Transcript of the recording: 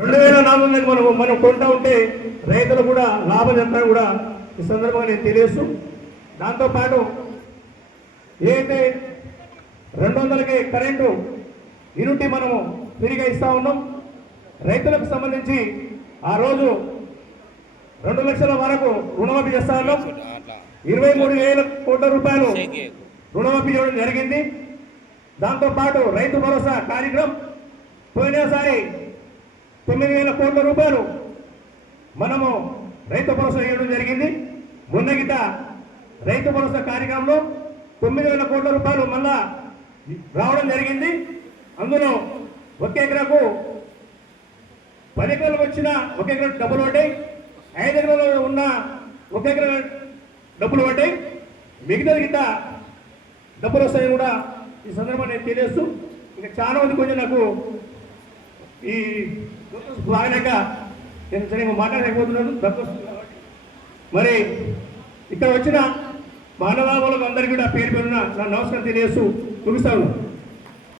2400 మనం కొంటా ఉంటే రైతులు కూడా లాభం ఎంత కూడా ఈ సందర్భంగా నేను తెలియజేస్తూ, దాంతోపాటు ఏంటంటే 200కి కరెంటు యూనిటీ మనము ఫ్రీగా ఇస్తూ ఉన్నాం. రైతులకు సంబంధించి ఆ రోజు 2 లక్షల వరకు రుణమాఫీ చేస్తా ఉన్నాం. 23,000 కోట్ల రూపాయలు రుణమాఫీ చేయడం జరిగింది. దాంతోపాటు రైతు భరోసా కార్యక్రమం పోయినసారి 9,000 కోట్ల రూపాయలు మనము రైతు భరోసా ఇవ్వడం జరిగింది. మొన్న గిట రైతు భరోసా కార్యక్రమంలో 9,000 కోట్ల రూపాయలు మళ్ళా రావడం జరిగింది. అందులో ఒక ఎకరాకు 10 ఎకరాలు వచ్చిన ఒక ఎకరా డబ్బులు పడ్డాయి, 5 ఎకరాలు ఉన్న ఒక ఎకరా డబ్బులు పడ్డాయి, మిగతాది గిట్ట డబ్బులు వస్తాయని కూడా ఈ సందర్భాన్ని నేను తెలియజేస్తూ, ఇంకా చాలా మంది కొంచెం నాకు ఈ బాగాలేక నేను సరిగ్గా మాట్లాడలేకపోతున్నాను. మరి ఇక్కడ వచ్చిన మానవాళులకు అందరికీ కూడా పేరు పేరున నా నమస్కారం తెలియజేస్తూ ముగిస్తాను.